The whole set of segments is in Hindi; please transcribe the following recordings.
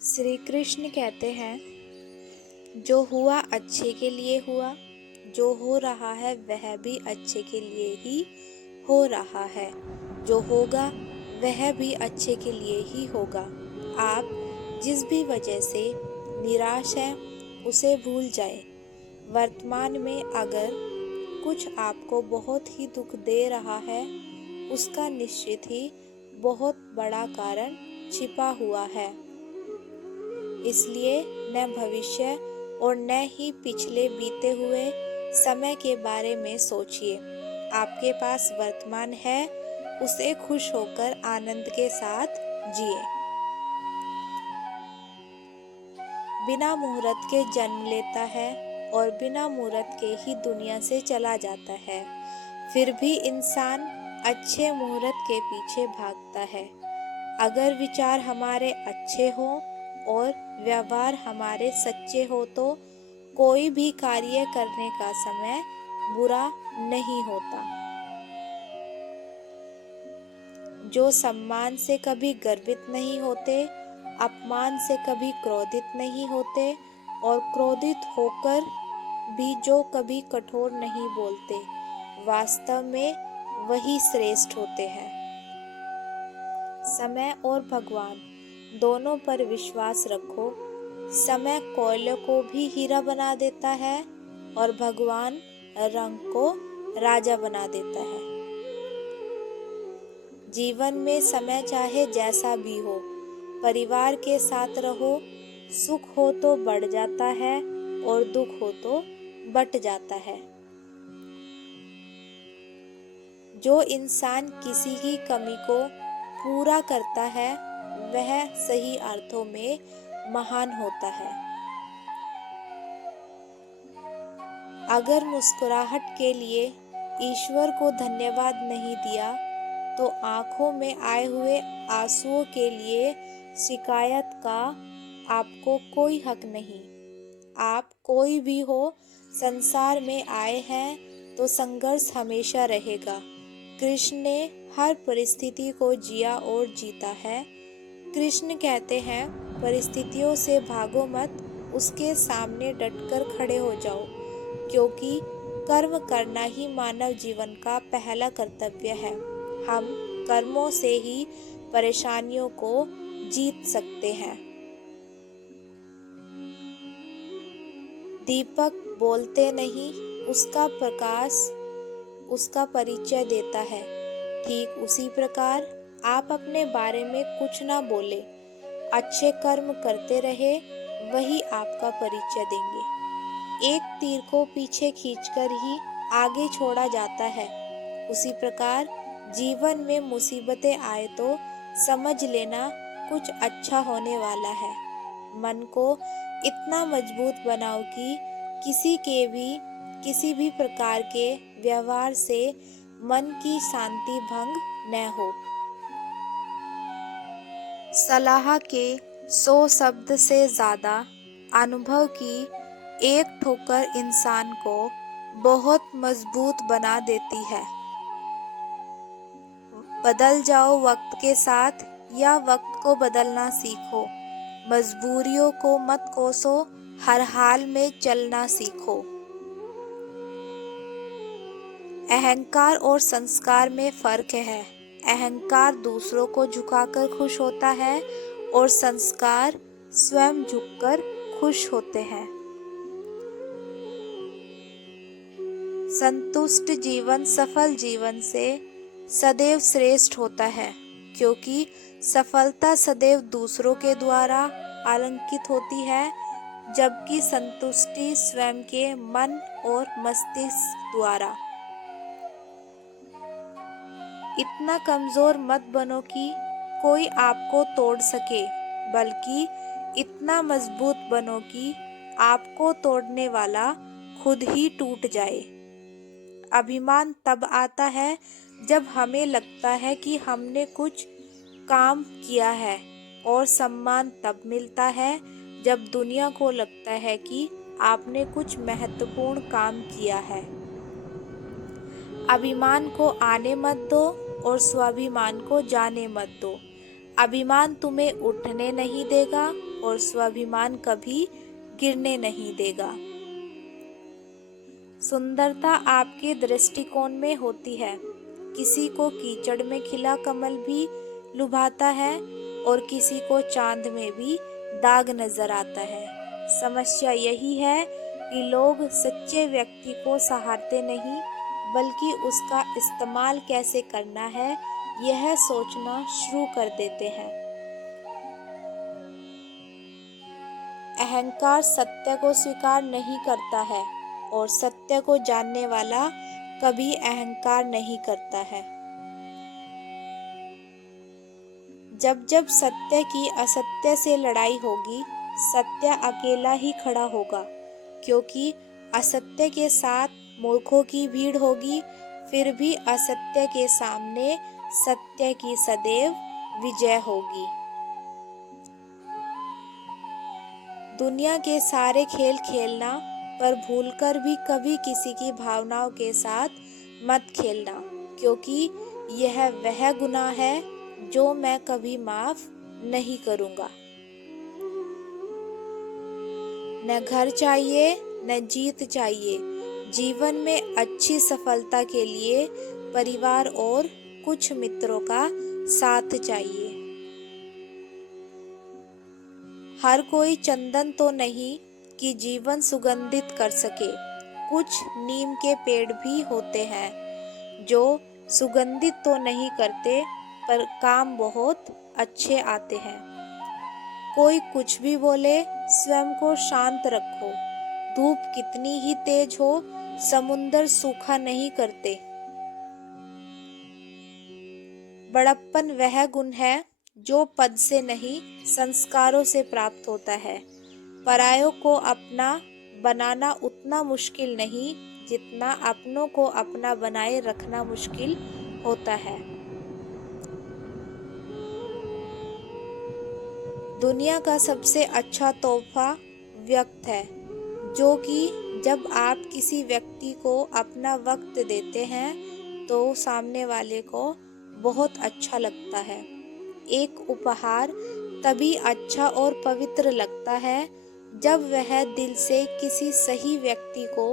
श्री कृष्ण कहते हैं, जो हुआ अच्छे के लिए हुआ, जो हो रहा है वह भी अच्छे के लिए ही हो रहा है, जो होगा वह भी अच्छे के लिए ही होगा। आप जिस भी वजह से निराश हैं उसे भूल जाएं। वर्तमान में अगर कुछ आपको बहुत ही दुख दे रहा है, उसका निश्चित ही बहुत बड़ा कारण छिपा हुआ है। इसलिए न भविष्य और न ही पिछले बीते हुए समय के बारे में सोचिए। आपके पास वर्तमान है, उसे खुश होकर आनंद के साथ जिए। बिना मुहूर्त के जन्म लेता है और बिना मुहूर्त के ही दुनिया से चला जाता है। फिर भी इंसान अच्छे मुहूर्त के पीछे भागता है। अगर विचार हमारे अच्छे हों और व्यवहार हमारे सच्चे हो तो कोई भी कार्य करने का समय बुरा नहीं होता। जो सम्मान से कभी गर्वित नहीं होते, अपमान से कभी क्रोधित नहीं होते और क्रोधित होकर भी जो कभी कठोर नहीं बोलते, वास्तव में वही श्रेष्ठ होते हैं। समय और भगवान दोनों पर विश्वास रखो। समय कोयले को भी हीरा बना देता है और भगवान रंग को राजा बना देता है। जीवन में समय चाहे जैसा भी हो, परिवार के साथ रहो। सुख हो तो बढ़ जाता है और दुख हो तो बट जाता है। जो इंसान किसी की कमी को पूरा करता है वह सही अर्थों में महान होता है। अगर मुस्कुराहट के लिए ईश्वर को धन्यवाद नहीं दिया तो आंखों में आए हुए आंसुओं के लिए शिकायत का आपको कोई हक नहीं। आप कोई भी हो, संसार में आए हैं तो संघर्ष हमेशा रहेगा। कृष्ण ने हर परिस्थिति को जिया और जीता है। कृष्ण कहते हैं, परिस्थितियों से भागो मत, उसके सामने डटकर खड़े हो जाओ, क्योंकि कर्म करना ही मानव जीवन का पहला कर्तव्य है। हम कर्मों से ही परेशानियों को जीत सकते हैं। दीपक बोलते नहीं, उसका प्रकाश उसका परिचय देता है। ठीक उसी प्रकार आप अपने बारे में कुछ ना बोले, अच्छे कर्म करते रहे, वही आपका परिचय देंगे। एक तीर को पीछे खींचकर ही आगे छोड़ा जाता है। उसी प्रकार जीवन में मुसीबतें आए तो समझ लेना कुछ अच्छा होने वाला है। मन को इतना मजबूत बनाओ कि किसी भी प्रकार के व्यवहार से मन की शांति भंग न हो। सलाह के 100 शब्द से ज्यादा अनुभव की एक ठोकर इंसान को बहुत मजबूत बना देती है। बदल जाओ वक्त के साथ या वक्त को बदलना सीखो। मजबूरियों को मत कोसो, हर हाल में चलना सीखो। अहंकार और संस्कार में फर्क है। अहंकार दूसरों को झुकाकर खुश होता है और संस्कार स्वयं झुककर खुश होते हैं। संतुष्ट जीवन सफल जीवन से सदैव श्रेष्ठ होता है, क्योंकि सफलता सदैव दूसरों के द्वारा आलंकित होती है, जबकि संतुष्टि स्वयं के मन और मस्तिष्क द्वारा। इतना कमजोर मत बनो कि कोई आपको तोड़ सके, बल्कि इतना मजबूत बनो कि आपको तोड़ने वाला खुद ही टूट जाए। अभिमान तब आता है जब हमें लगता है कि हमने कुछ काम किया है, और सम्मान तब मिलता है जब दुनिया को लगता है कि आपने कुछ महत्वपूर्ण काम किया है। अभिमान को आने मत दो और स्वाभिमान को जाने मत दो। अभिमान तुम्हें उठने नहीं देगा और स्वाभिमान कभी गिरने नहीं देगा। सुंदरता आपके दृष्टिकोण में होती है। किसी को कीचड़ में खिला कमल भी लुभाता है और किसी को चांद में भी दाग नजर आता है। समस्या यही है कि लोग सच्चे व्यक्ति को सहारते नहीं, बल्कि उसका इस्तेमाल कैसे करना है यह सोचना शुरू कर देते हैं। अहंकार सत्य को स्वीकार नहीं करता है और सत्य को जानने वाला कभी अहंकार नहीं करता है। जब जब सत्य की असत्य से लड़ाई होगी, सत्य अकेला ही खड़ा होगा, क्योंकि असत्य के साथ मूर्खों की भीड़ होगी। फिर भी असत्य के सामने सत्य की सदैव विजय होगी। दुनिया के सारे खेल खेलना, पर भूलकर भी कभी किसी की भावनाओं के साथ मत खेलना, क्योंकि यह वह गुनाह है जो मैं कभी माफ नहीं करूँगा। न घर चाहिए न जीत चाहिए, जीवन में अच्छी सफलता के लिए परिवार और कुछ मित्रों का साथ चाहिए। हर कोई चंदन तो नहीं कि जीवन सुगंधित कर सके। कुछ नीम के पेड़ भी होते हैं जो सुगंधित तो नहीं करते, पर काम बहुत अच्छे आते हैं। कोई कुछ भी बोले, स्वयं को शांत रखो। धूप कितनी ही तेज हो, समुंदर सूखा नहीं करते। बड़प्पन वह गुण है जो पद से नहीं, संस्कारों से प्राप्त होता है। परायों को अपना बनाना उतना मुश्किल नहीं जितना अपनों को अपना बनाए रखना मुश्किल होता है। दुनिया का सबसे अच्छा तोहफा वक्त है, जो कि जब आप किसी व्यक्ति को अपना वक्त देते हैं तो सामने वाले को बहुत अच्छा लगता है। एक उपहार तभी अच्छा और पवित्र लगता है जब वह दिल से किसी सही व्यक्ति को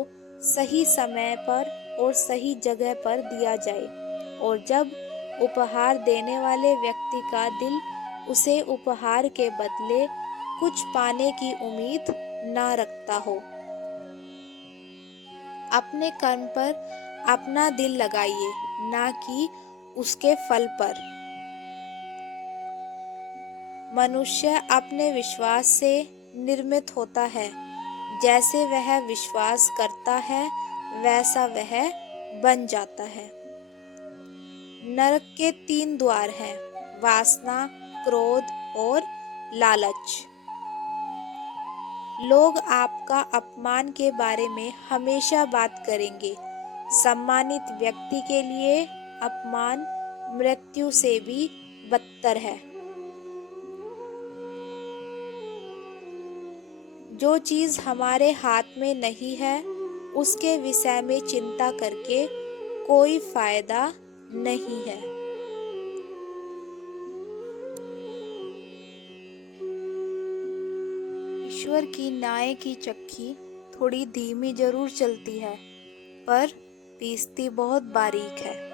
सही समय पर और सही जगह पर दिया जाए, और जब उपहार देने वाले व्यक्ति का दिल उसे उपहार के बदले कुछ पाने की उम्मीद ना रखता हो। अपने कर्म पर अपना दिल लगाइए, ना कि उसके फल पर। मनुष्य अपने विश्वास से निर्मित होता है। जैसे वह विश्वास करता है वैसा वह बन जाता है। नरक के 3 द्वार हैं, वासना, क्रोध और लालच। लोग आपका अपमान के बारे में हमेशा बात करेंगे। सम्मानित व्यक्ति के लिए अपमान मृत्यु से भी बदतर है। जो चीज हमारे हाथ में नहीं है, उसके विषय में चिंता करके कोई फायदा नहीं है। ईश्वर की नाव की चक्की थोड़ी धीमी जरूर चलती है, पर पीसती बहुत बारीक है।